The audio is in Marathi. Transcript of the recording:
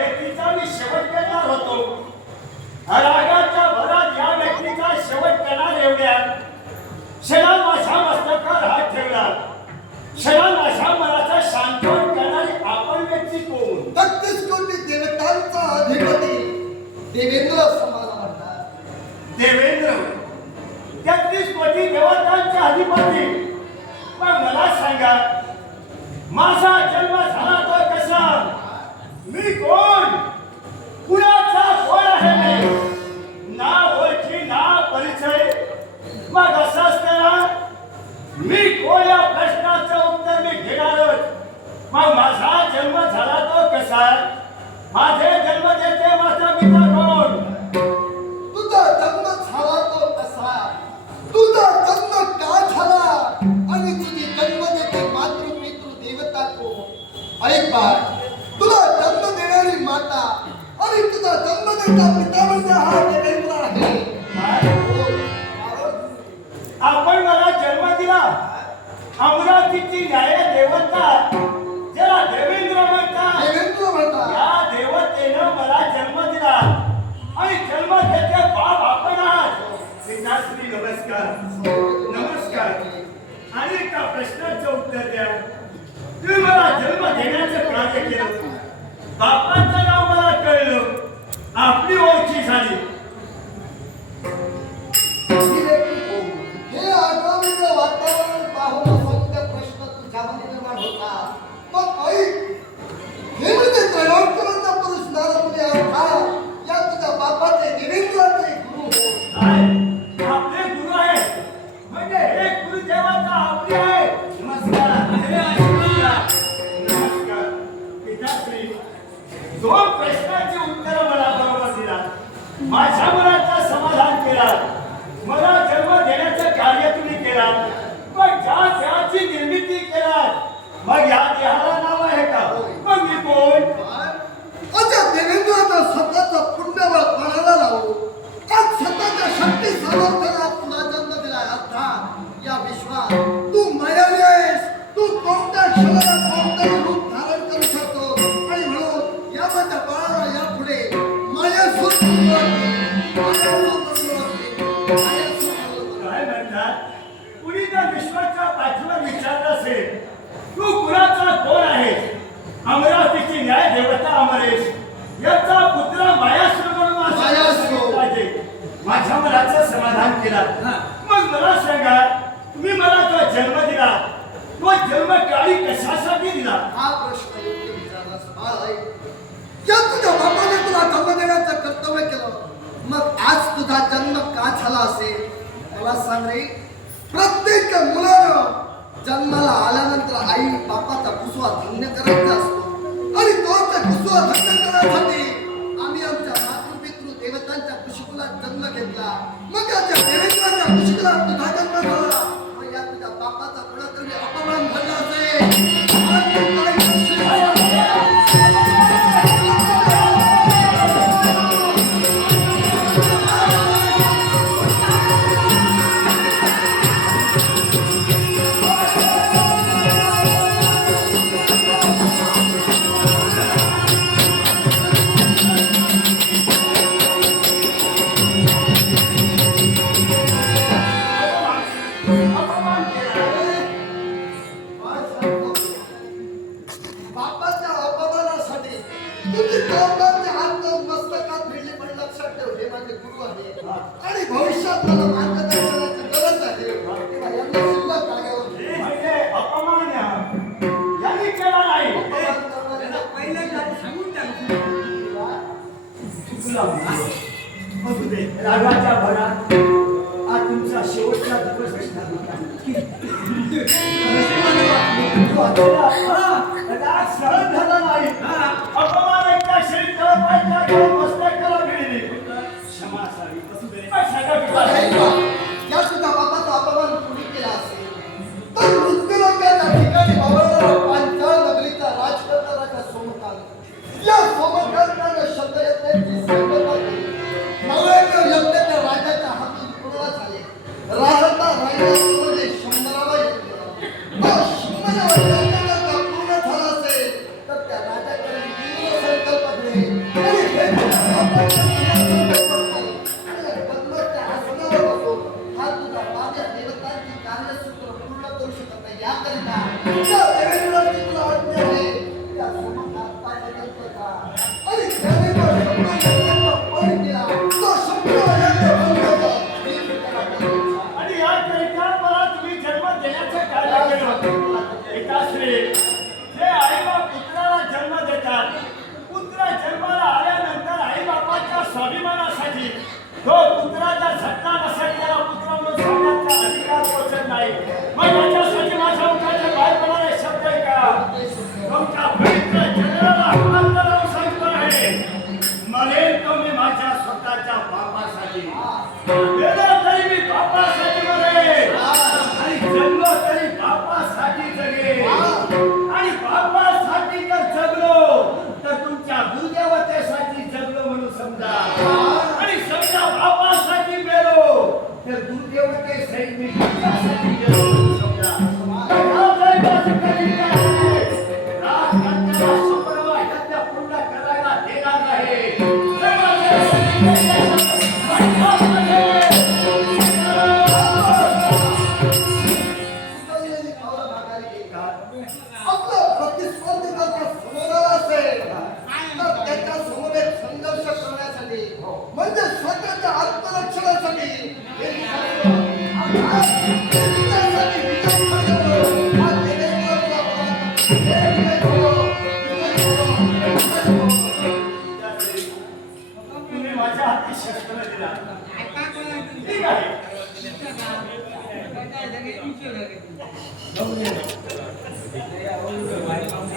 व्यक्तीचा मी शेवट करणार होतो. रागाच्या भरात या व्यक्तीचा शेवट करणार एवढ्या क्षणात माझ्या मस्तकावर हात ठेवला. क्षणात माझ्या मनाचा शांतवन करणारी आपण व्यक्ती कोण? 32 कोटी देवतांचा अधिपती देवेंद्र समाला म्हणतात. देवेंद्र 33 कोटी देवतांचा अधिपती. पण मला सांगा, माझा जन्म झाला तो कसा? मी कोण? कुणाचा कोण आहे मी? ना ओळखी ना परिचय. मग असं असताना मी कोण या प्रश्नाचं उत्तर मी घेणारच. मग माझा जन्म झाला तो कसा? माझे जन्म देते माझा पिता कोण? तुझा जन्म झाला तो कसा? तुझा जन्म का झाला? आणि तुझी जन्म देते मातृपितृ देवता कोण? ऐक बाळ, तुला जन्म देणारी माता आणि तुझा जन्म देता पिता म्हणजे हा देवेंद्र आहे. आपण मला जन्म दिला. अमरावतीची न्याय देवता ज्याला देवेंद्र म्हणतात, देवेंद्र म्हणतात. या देवतेनं मला जन्म दिला आणि जन्म देते बाप आपण आहात. पिताश्री नमस्कार. नमस्कार. आणि एका प्रश्नाचं उत्तर द्या. तुम्ही मला जन्म देण्याचं कार्य केलं. बापाचं नाव मला कळलं. आपली ओळखी झाली. हे आगमनाचं वातावरण पाहून असंख्य प्रश्न तुझ्यामध्ये निर्माण होता. मग ऐक, हे म्हणजे त्रयोदकरांचा पुरुष नारमुनी अर्थात या तुझ्या बापाचे देवेंद्राचे गुरु होत. आपले गुरु आहे म्हणजे हे गुरुदेवाचा आपले आहे. नमस्कार. नमस्कार. पिताश्री, 2 प्रश्नांची उत्तर मला बरोबर दिला. माझ्या मनाचं समाधान केला. मला जन्म देण्याचं कार्य तुम्ही केला. मग ज्या देहाची निर्मिती केला, मग या देहाला नाव आहे का? मग मी कोण? अशा देवेंद्राचा स्वतःचा पुण्यबळ कोणाला लावू? आज स्वतःच्या शक्ती सामर्थ्याला तुला जन्म दिलाय. अर्थात या विश्वात तू मायावी आहेस. तू कोणत्या क्षणाला कोणतंही रूप धारण करू शकतो. आणि म्हणून या माझ्या बाळाला यापुढे मायासूर काय म्हणतात? कुणी जर विश्वाच्या पाठीवर विचारलं असेल, तू कुणाचा कोण आहे? अमरावतीची न्याय देवता अमरेश याचा पुत्र मायासूर म्हणून माझ्या मनाचं समाधान केला. मग मला सांगा, तुम्ही मला जो जन्म दिला, तो जन्म काळी कशासाठी दिला? हा प्रश्न योग्य विचारलास बाळ. या तुझ्या बापाने तुला जन्म देण्याचं कर्तव्य केलं. मग आज तुझा जन्म का झाला असेल? मला सांग रे. प्रत्येक मुलानं जन्माला आल्यानंतर आई बापाचा कुसवा धन्य करायचा असतो. आणि तोच कुसवा धन्य करण्यासाठी आम्ही आमच्या मातृपितृ देवतांच्या कुशीकुलात जन्म घेतला. मग या देवेंद्राच्या कुशीकुलात तुझा जन्म झाला. मग या तुझ्या बापाचा कुणातरी अपमान झाला असेल. आणि भविष्यात मला मार्गदर्शनाची गरज आहे. तेव्हा यांना शिल्लक जागेवर म्हणजे अपमान यांनी केला नाही. रागाच्या भरात आज तुमचा शेवटचा दिवस असणार. सहन झाला नाही. अपमान एकदा शरीर मस्तकाला मिळेल. क्षमा असावी. या सुद्धा बाबाचा अपमान कोणी केला असेल तर मृत्यूलोकाच्या ठिकाणी वावरणारा पांचाळ नगरीचा राजकर्ता सोमकांत. या सोमकांताने शब्द यज्ञाची संकल्पना केली. 99 यज्ञ त्या राजाच्या हातून पूर्ण झाले. राहता राजा 100वा यज्ञ. 100वा यज्ञ पूर्ण झाला असेल तर आणि याकरिता मला तुम्ही जन्म देण्याचं कार्य केलं. पिताश्री, जे आईबाप पुत्राला जन्म देतात, पुत्र जन्माला आल्यानंतर आईबापाच्या स्वाभिमानासाठी तो पुत्राचा झटका नसेल त्याला पुत्र म्हणून सांगण्याचा अधिकार पोचत नाही. मग याच्यासाठी माझ्या मुखाचे बाहेर पडणारे शब्द आहे का? तुमच्या पवित्र जनराला हात लावून सांगतो आहे, मरेल तो मी माझ्या स्वतःच्या बापासाठी. गेलो तरी मी बापासाठी मरेल आणि जगलो तरी बापासाठी जगेल. आणि बापासाठी जर जगलो तर तुमच्या दुर्दैवतेसाठी जगलो म्हणून समजा. आणि समजा बापासाठी मेलो तर दुर्दैवते सहित मी तुमच्यासाठी गेलो म्हणून समजा. राजकन्याला शंभरवा यज्ञ पूर्ण करायला देणार नाही.